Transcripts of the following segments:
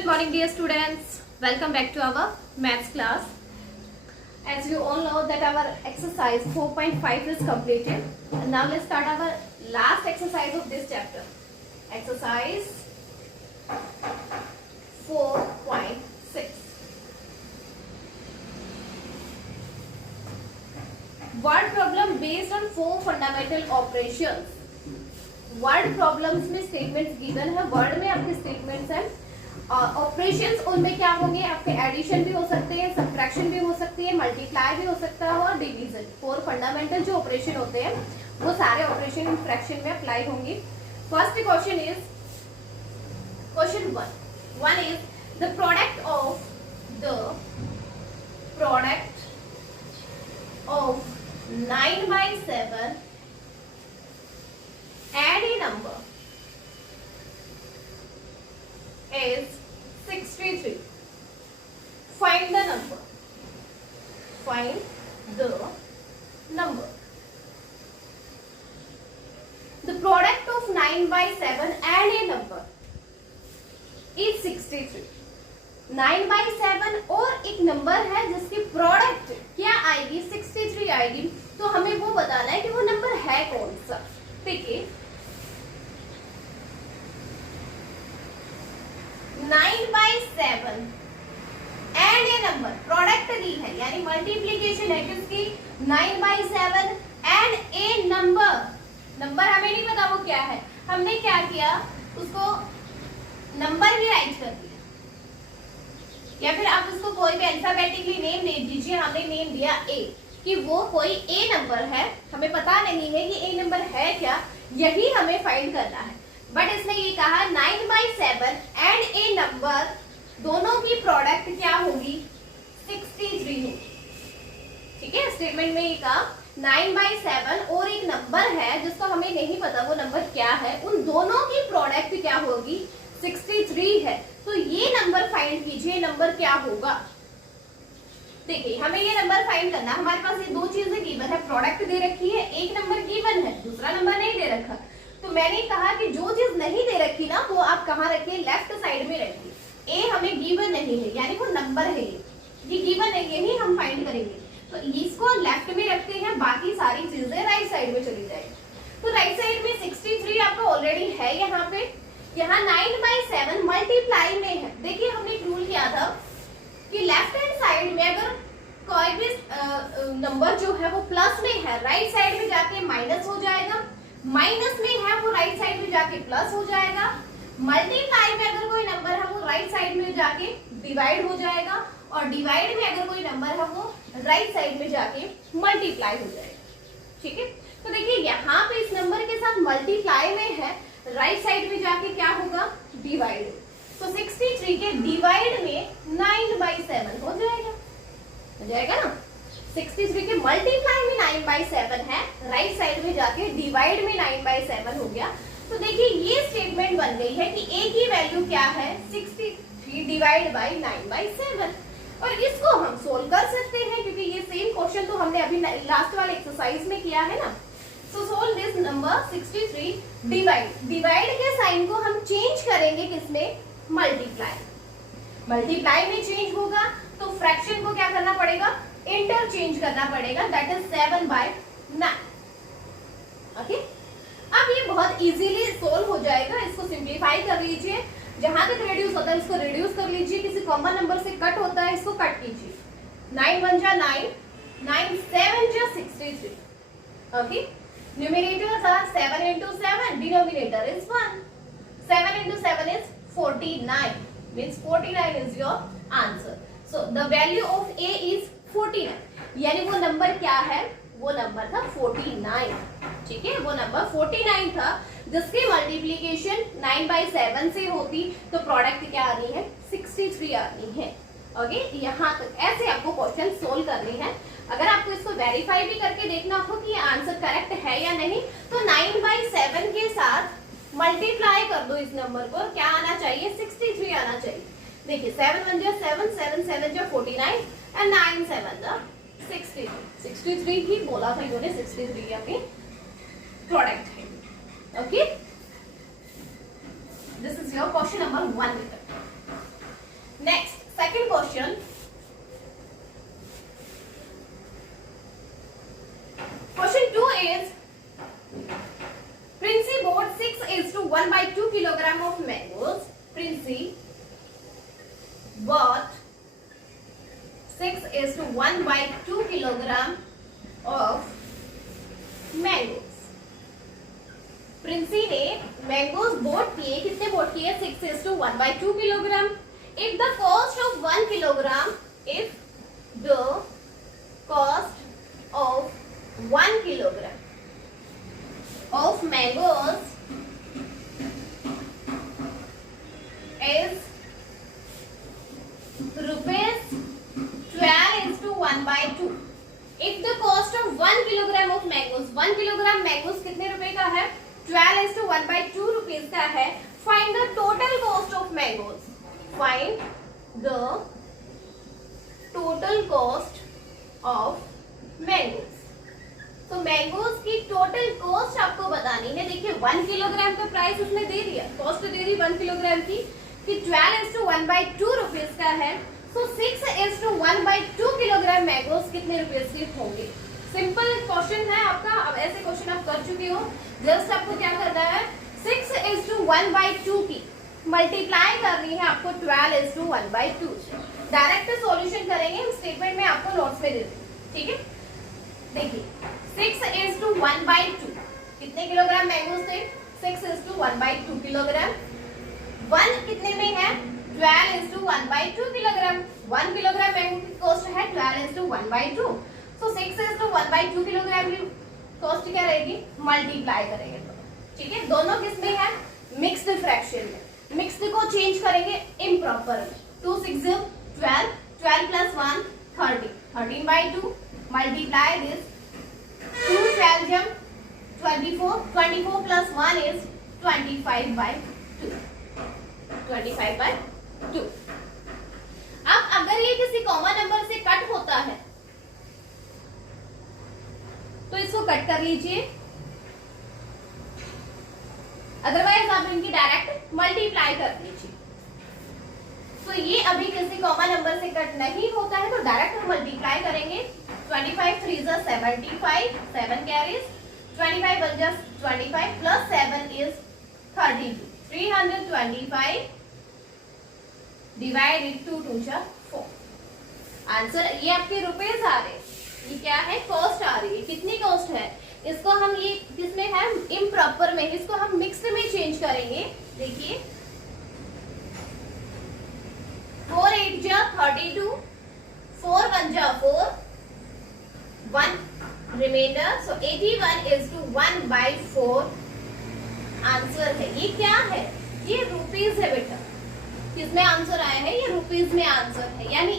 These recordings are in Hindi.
Good morning, dear students. Welcome back to our maths class. As you all know that our exercise 4.5 is completed. And now let's start our last exercise of this chapter. Exercise 4.6. Word problem based on 4 fundamental operations. Word problems में स्टेटमेंट्स गिवन है, वर्ड में आपके स्टेटमेंट्स हैं, ऑपरेशंस उनमें क्या होंगे, आपके एडिशन भी हो सकते हैं, सब्ट्रैक्शन भी हो सकती है, मल्टीप्लाई भी हो सकता है और डिवीजन। 4 फंडामेंटल जो ऑपरेशन होते हैं वो सारे ऑपरेशन फ्रैक्शन में अप्लाई होंगे। First question is question 1 is the product of 9/7 add a number is 63. Find the number. The product of 9/7 add a number is 63. 9/7 और एक नंबर है जिसकी प्रोडक्ट क्या आएगी, 63 आएगी। तो हमें वो बताना है कि वो नंबर है कौन सा। देखिए 9/7 एंड ए नंबर, प्रोडक्ट दी है यानी मल्टीप्लीकेशन है किसकी, 9/7 एंड ए नंबर हमें नहीं पता वो क्या है। हमने क्या किया, उसको नंबर ही राइट कर दिया, या फिर आप उसको कोई भी अल्फाबेटिकली नेम दे दीजिए। हमने नेम दिया ए कि वो कोई ए नंबर है, हमें पता नहीं है कि ए नंबर है क्या, यही हमें फाइंड करना है। बट इसने ये कहा 9/7 एंड ए नंबर दोनों की प्रोडक्ट क्या होगी, 63 होगी। ठीक है, स्टेटमेंट में ये कहा 9/7 और एक नंबर है जिसको हमें नहीं पता वो नंबर क्या है, उन दोनों की प्रोडक्ट क्या होगी, 63 है। तो ये नंबर फाइंड कीजिए, नंबर क्या होगा। देखिए हमें ये नंबर फाइंड करना, हमारे पास ये दो चीजें गिवन है, प्रोडक्ट दे रखी है, एक नंबर गिवन है, दूसरा नंबर नहीं दे रखा। तो मैंने कहा कि जो चीज नहीं दे रखी ना वो आप कहाँ रखिए, लेफ्ट साइड में रखिए। ए हमें गिवन नहीं है यानी वो नंबर है, ये गिवन है, यही हम फाइंड करेंगे। तो इसको लेफ्ट में रखते हैं, बाकी सारी चीजें राइट साइड में चली जाएगी। तो राइट साइड में 63 आपका ऑलरेडी है, यहाँ पे यहाँ 9/7 मल्टीप्लाई में है। देखिए हमने एक रूल किया था कि लेफ्ट हैंड साइड में अगर कोई भी नंबर जो है वो प्लस में है, राइट साइड में जाके माइनस हो जाएगा, माइनस में है वो राइट साइड में जाके प्लस हो जाएगा, मल्टीप्लाई में अगर कोई नंबर है वो राइट साइड में जाके डिवाइड हो जाएगा, और डिवाइड में अगर कोई नंबर है वो राइट साइड में जाके मल्टीप्लाई हो जाएगा। ठीक है, तो देखिए यहाँ पे इस नंबर के साथ मल्टीप्लाई में है, राइट साइड में जाके क्या होगा, डिवाइड। तो 63 के डिवाइड में 9/7 हो जाएगा ना। 63 के मल्टीप्लाई में 9/7 है, राइट साइड में जाके डिवाइड में 9/7 हो गया। तो देखिए ये स्टेटमेंट बन गई है कि ए की वैल्यू क्या है, 63 डिवाइड बाई 9/7। और इसको हम सोल्व कर सकते हैं क्योंकि ये सेम क्वेश्चन तो हमने अभी लास्ट वाले एक्सरसाइज में किया है ना। सो सोल्व दिस नंबर 63 डिवाइड के साइन को हम चेंज करेंगे किसमें, मल्टीप्लाई में चेंज होगा तो फ्रैक्शन को क्या करना पड़ेगा, इंटरचेंज करना पड़ेगा, दैट इज 7/9। ओके, अब ये बहुत इजीली सोल्व हो जाएगा। इसको सिंप्लीफाई कर लीजिए, जहां तक रिड्यूस होता है इसको रिड्यूस कर लीजिए, किसी कॉमन नंबर से कट होता है इसको कट कीजिए। 9 1 जा 9, 9 7 जा 63। ओके, न्यूमरेटर था 7 into 7, denominator is 1। 7 into 7 is 49, means 49 is your answer. So the value of A is 49, यानी वो नंबर क्या है, वो नंबर था 49। ठीक है, वो नंबर 49 था जिसकी मल्टीप्लीकेशन 9/7 से होती तो प्रोडक्ट क्या आनी है, 63 आनी है। ओके, यहाँ तक ऐसे आपको क्वेश्चन सोल्व करने हैं। अगर आपको इसको वेरीफाई भी करके देखना हो कि ये आंसर करेक्ट है या नहीं, तो 9/7 के साथ मल्टीप्लाई कर दो इस नंबर को, क्या आना चाहिए, 63 आना चाहिए। देखिए 7 1 जा 7, 7 7 जा 49 एंड 9 7 जा 63। 63 ही बोला था इन्होंने, 63 अपनी प्रोडक्ट है। Okay, this is your question number 1। 1/2 kilogram of mangoes. Princy bought 6:1/2 kilogram of mangoes. Princy ने मैंगोज बोट किए, कितने बोट किए? 6:1/2 kilogram. If the cost of 1 kilogram, if the cost of 1 kilogram of mangoes is rupees 12:1/2. If the cost of 1 kilogram of mangoes, 1 kilogram mangoes कितने रुपए का है? 12:1/2 रुपीज का है. Find the total cost of mangoes. Find the total cost of mangoes. तो मैंगोज की टोटल कॉस्ट आपको बतानी है. देखिए 1 किलोग्राम का प्राइस उसने दे दिया, कॉस्ट दे दी 1 किलोग्राम की कि 12:1/2 रुपीज का है. तो 6:1/2 किलोग्राम मैंगोज कितने रुपीज के होंगे? सिंपल क्वेश्चन है आपका. अब ऐसे क्वेश्चन आप कर चुके हो. जस्ट आपको क्या करना है, 6:1/2 की मल्टीप्लाई करनी है आपको 12:1/2 से. डायरेक्ट सॉल्यूशन करेंगे हम, स्टेटमेंट में आपको नोट्स में दे दूंगी. ठीक है, देखिए 6:1/2 कितने किलोग्राम मैंगोज थे? 6:1/2 किलोग्राम. 1 कितने में है? 12:1/2 किलोग्राम. 1 किलोग्राम मैंगो की कॉस्ट है 12:1/2. तो 6:1/2 किलोग्राम की कॉस्ट क्या रहेगी? मल्टीप्लाई करेंगे तो. ठीक है, दोनों किस में है? मिक्स्ड फ्रैक्शन में. मिक्स्ड को चेंज करेंगे इम्प्रॉपर में. 2 6 12, 12 plus 1 30, 13/2. Multiply this. 2 12 jump 24. 24 plus 1 is 25/2. 25/2. अब अगर ये किसी कॉमन नंबर से कट होता है तो इसको कट कर लीजिए. अदरवाइज आप इनकी डायरेक्ट मल्टीप्लाई कर लीजिए. तो ये अभी किसी कॉमन नंबर से कट नहीं होता है तो डायरेक्ट हम मल्टीप्लाई करेंगे. 25 3 is 75, 7 carries. 25 1 just 25 plus 7 is 32. 325 divided 2 2 जा 4. आंसर ये आपके रुपीज आ रहे. ये क्या है? कॉस्ट आ रही है. कितनी कॉस्ट है? इसको हम ये किसमें है? इम्प्रॉपर में. इसको हम मिक्स्ड में चेंज करेंगे. देखिए 4 8 जा 32, 4 1 जा 4, 1 remainder. So 81:1/4 आंसर है. ये क्या है? ये रुपीज है बेटा. किसमें आंसर आया है? ये रुपीज में आंसर है. यानी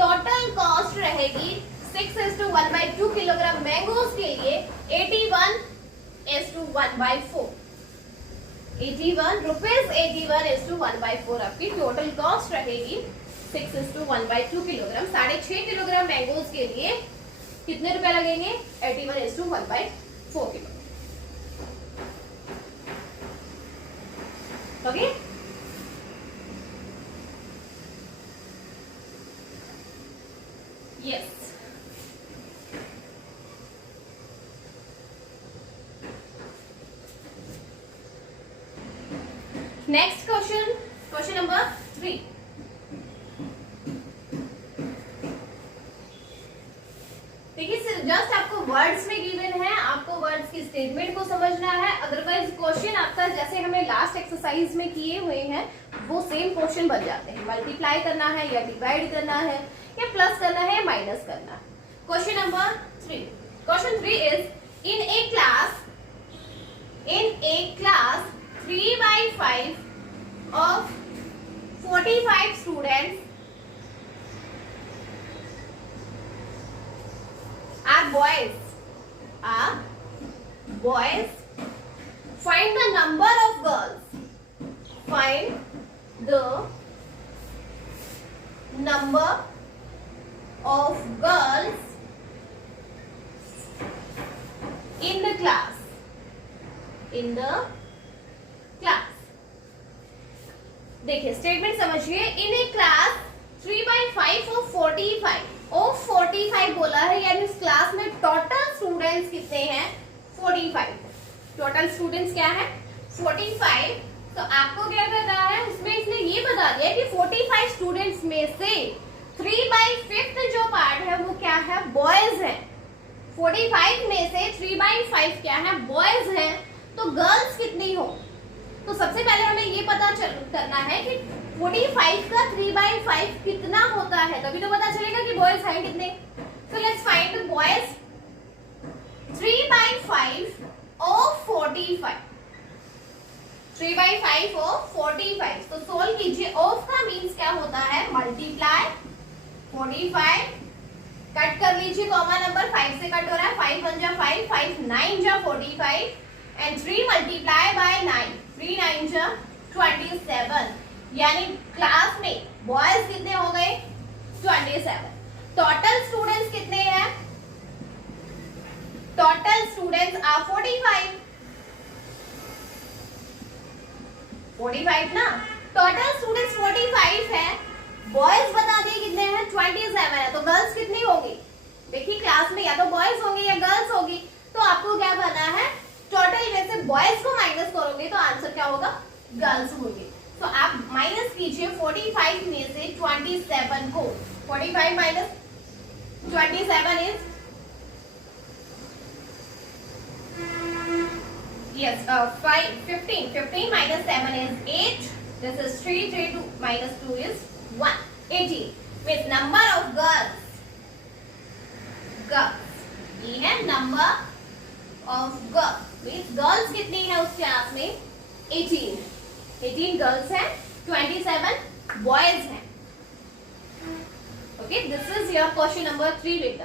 टोटल कॉस्ट रहेगी 6:1/2 किलोग्राम मैंगोज के लिए 81:1/4. 81 रुपीज 81:1/4 आपकी टोटल कॉस्ट रहेगी. 6:1/2 किलोग्राम, 6.5 किलोग्राम मैंगोज के लिए कितने रुपए लगेंगे? 81:1/4 kilo. Okay, yes. Next question, question number 3. देखिए सिर्फ जस्ट आपको वर्ड्स में गिवन है, आपको वर्ड्स की स्टेटमेंट को समझना है. अदरवाइज क्वेश्चन आपका जैसे हमें लास्ट एक्सरसाइज में किए हुए हैं वो सेम क्वेश्चन बन जाते हैं. मल्टीप्लाई करना है या डिवाइड करना है या प्लस करना है या माइनस करना है. Question number 3. Question 3 is in A class 3/5 of 45 students are boys. Find the number of girls. Find the number of girls in the class. देखिए स्टेटमेंट समझिए. इन ए क्लास 3/5 of 45 ऑफ 45 बोला है, यानी इस क्लास में टोटल स्टूडेंट्स कितने हैं? 45. टोटल स्टूडेंट्स क्या है? 45, तो आपको क्या करना है, उसमें इसने ये बता दिया कि 45 स्टूडेंट्स में से 3/5 जो पार्ट है वो क्या है, बॉयज है। 45 में से 3/5 क्या है, बॉयज है। तो गर्ल्स कितनी हो, तो सबसे पहले हमें ये पता करना है कि 45 का 3/5 कितना होता है, तभी तो पता चलेगा कि बॉयज हैं कितने। So let's find the boys. 3/5 of 45. 3/5 of 45. तो सोल्व कीजिए। ऑफ का मीन्स क्या होता है, मल्टीप्लाई 45, कट कर लीजिए, कॉमन नंबर 5 से कट हो रहा है, 5 1 जा 5, 5 9 जा 45 एंड 3 मल्टीप्लाई बाय 9, 3 9 जा 27। यानी क्लास में बॉयज कितने हो गए, 27। टोटल स्टूडेंट्स कितने हैं, टोटल स्टूडेंट्स आर 45 ना। टोटल स्टूडेंट्स 45 है, बॉयज बता दिए कितने हैं, 27 है। तो गर्ल्स कितनी होगी, देखिए क्लास में या तो बॉयज होंगे या गर्ल्स होगी। तो आपको क्या करना है, टोटल में से बॉयज को माइनस करोगे तो आंसर क्या होगा, गर्ल्स होंगे। तो आप माइनस कीजिए 45 में से 27 को, 45 minus 27 is yes 15 minus 7 is 8, this is 3 2 minus 2 is 1, 18 with number of girls, ये है number of girls, means girls कितनी है उस क्लास में, 18 गर्ल्स हैं, 27 बॉयज हैं। Okay, this is your question number 3 बेटा।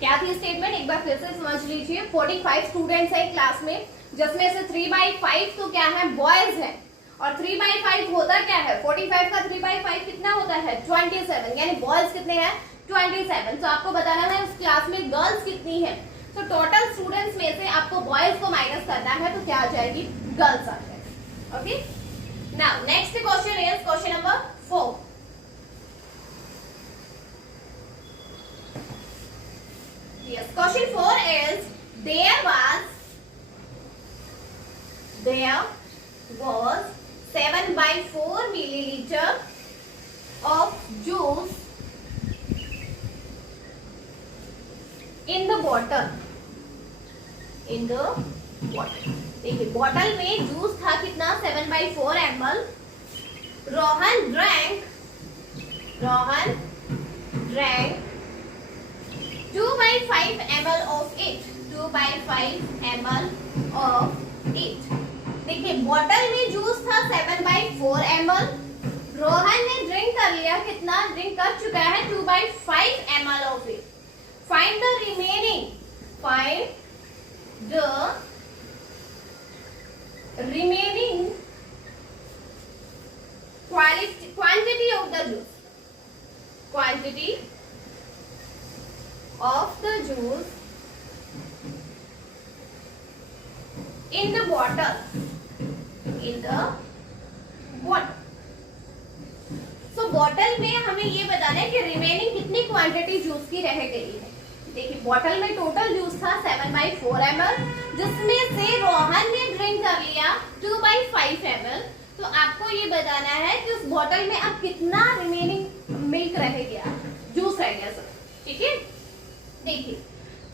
क्या थी स्टेटमेंट, एक बार फिर से समझ लीजिए। 45 स्टूडेंट्स है क्लास में, जिसमें से 3/5 तो क्या है, बॉयज है, और 3/5 होता क्या है, 45 का 3/5 कितना होता है, 27, यानी बॉयज कितने हैं, 27। तो आपको बताना है उस क्लास में गर्ल्स कितनी है। तो टोटल स्टूडेंट्स में से आपको बॉयज को माइनस करना है, तो क्या आ जाएगी, गर्ल्स आ जाएगी। Okay, now next question is question number 4। Yes, question 4 is there was 7/4 milliliter of juice in the bottle. देखिए बॉटल में जूस था कितना, 7/4 ml। Rohan drank 2/5 ml of it, 2/5 ml of it। देखिए बॉटल में जूस था 7/4 ml, रोहन ने ड्रिंक कर लिया, कितना ड्रिंक कर चुका है, 2/5 ml of it। Find the remaining quantity of the juice, quantity of the juice in the bottle, so bottle में हमें ये बताना है कि रिमेनिंग कितनी क्वांटिटी जूस की रह गई है। देखिए बॉटल में टोटल जूस था 7/4 ml, जिसमें से रोहन ने ड्रिंक कर लिया 2/5 ml। तो आपको ये बताना है कि उस बॉटल में अब कितना रिमेनिंग मिल्क रह गया, जूस रह गया सब। ठीक है, देखिए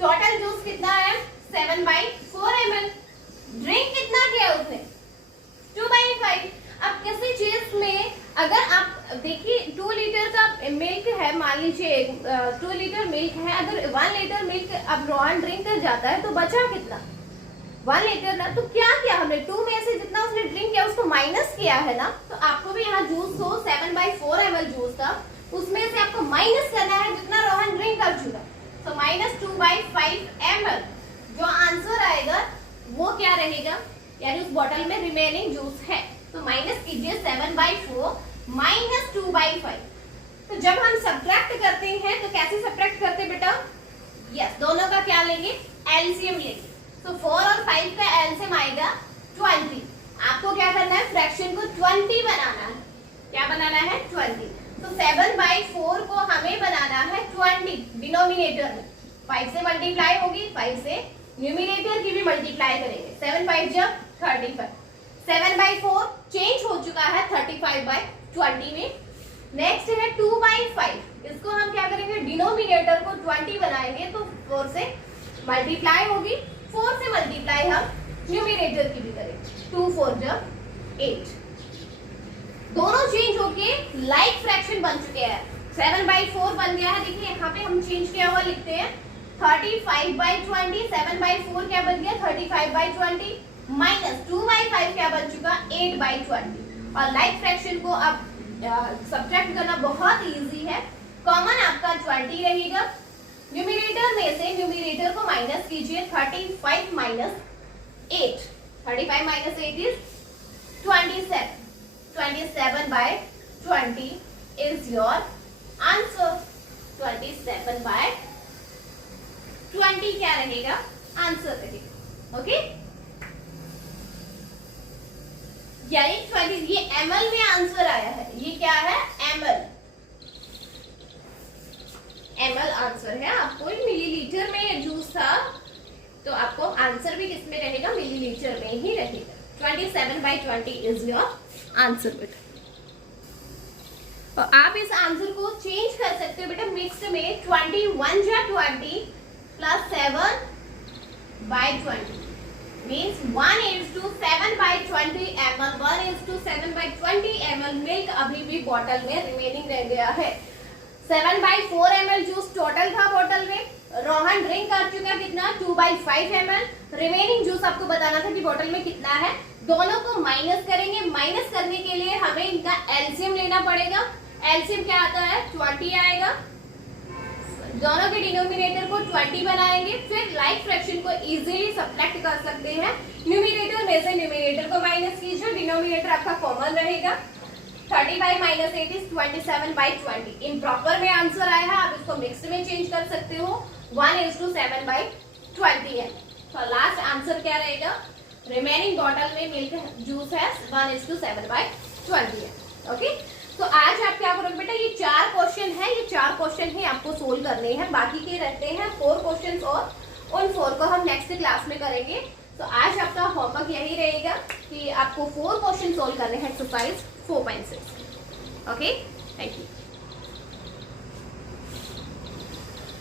टोटल जूस कितना है, 7/4 ml। ड्रिंक कितना किया उसने, 2/5। अब किसी चीज में अगर आप देखिए 2 लीटर का मिल्क है, मान लीजिए 2 लीटर मिल्क है, अगर 1 लीटर मिल्क अब रोहन ड्रिंक कर जाता है तो बचा कितना, 1 लीटर ना। तो क्या किया हमने, 2 में से जितना उसने ड्रिंक किया उसको माइनस किया है ना। तो आपको भी यहाँ जूस हो 7/4 ml जूस था, उसमें से आपको माइनस करना है जितना रोहन ड्रिंक कर चुका। तो -2/5 ml जो आंसर आएगा वो क्या रहेगा, यानी उस बॉटल में रिमेनिंग जूस है। तो माइनस कीजिए 7/4 - 2/5। तो जब हम सब्ट्रैक्ट करते हैं तो कैसे सब्ट्रैक्ट करते बेटा, यस दोनों का क्या लेंगे, एलसीएम लेंगे। तो 4 और 5 का एलसीएम आएगा 20। आपको क्या करना है, फ्रैक्शन को 20 बनाना है। क्या बनाना है, 20। तो 7/4 को हमें बनाना है 20 डिनोमिनेटर में, 5 से मल्टीप्लाई होगी, 5 से न्यूमिनेटर की भी मल्टीप्लाई करेंगे। 7 5 जब 35। 7/4 चेंज हो चुका है 35/20 में। नेक्स्ट है 2/5, इसको हम क्या करेंगे, डिनोमिनेटर को 20 बनाएंगे तो 4 से मल्टीप्लाई होगी, 4 से मल्टीप्लाई हम न्यूमिनेटर की भी करेंगे, 2 4 जब 8। दोनों चेंज होके लाइक फ्रैक्शन बन चुके हैं। 7/4 बन गया है, देखिए यहाँ पे हम चेंज किया हुआ लिखते हैं 35/20। 7/4 क्या बन गया 35/20 माइनस 2/5 क्या बन चुका 8/20। और लाइक फ्रैक्शन को अब सब्ट्रैक्ट करना बहुत इजी है। कॉमन आपका 20 रहेगा, न्यूमिनेटर में से न्यूमिनेटर को माइनस कीजिए, 35 minus 8, 35 minus 8 is 27। 27/20 is your answer। 27/20 क्या रहेगा, आंसर रहेगा। ओके, यानी 20 ये ml में आंसर आया है, ये क्या है ml आंसर है। आपको मिलीलीटर में जूस था तो आपको आंसर भी किसमें रहेगा, मिलीलीटर में ही रहेगा। 27/20 इज योर आंसर बेटा। और आप इस आंसर को चेंज कर सकते हो बेटा मिक्स्ड में, 21 जा 20 plus 7/20 means 1:7/20 ml। 1:7/20 ml milk अभी भी बॉटल में रिमेनिंग रह गया है। 7/4 ml जूस टोटल था बॉटल में। रोहन ड्रिंक कर चुका कितना, 2/5 ml। रिमेनिंग जूस आपको बताना था कि बॉटल में कितना है। दोनों को माइनस करेंगे, माइनस करने के लिए हमें इनका एलसीएम लेना पड़ेगा। एलसीएम क्या आता है 20 आएगा। दोनों के डिनोमिनेटर को 20 बनाएंगे, फिर लाइक फ्रैक्शन को इजीली सब्ट्रैक्ट कर सकते हैं। न्यूमिनेटर में से न्यूमिनेटर को माइनस कीजिए, डिनोमिनेटर आपका कॉमन रहेगा। 35 माइनस 8 इज 27/20। इम्प्रॉपर में आंसर आया है, आप इसको मिक्स्ड में चेंज कर सकते हो, 1:7/20 है। तो लास्ट आंसर क्या रहेगा, रिमेनिंग बॉटल में मिल्क जूस है 1:7/20 है। ओके, तो आज आप क्या करोगे बेटा, ये 4 क्वेश्चन है, ये 4 क्वेश्चन ही आपको सोल्व करने हैं। बाकी के रहते हैं 4 क्वेश्चन और उन 4 को हम नेक्स्ट क्लास में करेंगे। तो आज आपका होमवर्क यही रहेगा कि आपको 4 क्वेश्चन सोल्व करने हैं एक्सरसाइज 4.6। Okay, thank you.